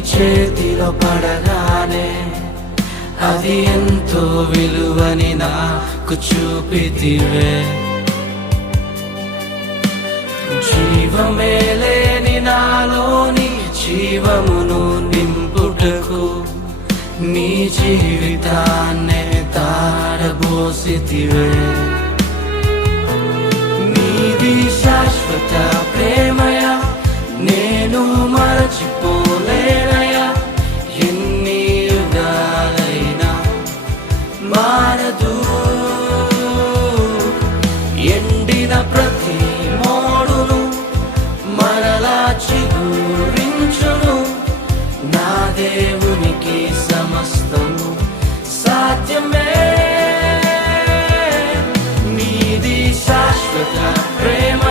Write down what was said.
చేతిలో పడగానే అది ఎంతో విలువని నాకు చూపితివే. జీవమే లేని నాలోని జీవమును నింపుటకు నీ జీవితాన్నే తారబోసితివే. నీది శాశ్వత ప్రేమయ నేను మరచిపోలేనయా. ఎన్ని యుగాలైనా మారదు. ఎండిన ప్రతి మోడును మరలా చిగురించును. నా దేవునికి సమస్తము సాధ్యమే. నీది శాశ్వత ప్రేమ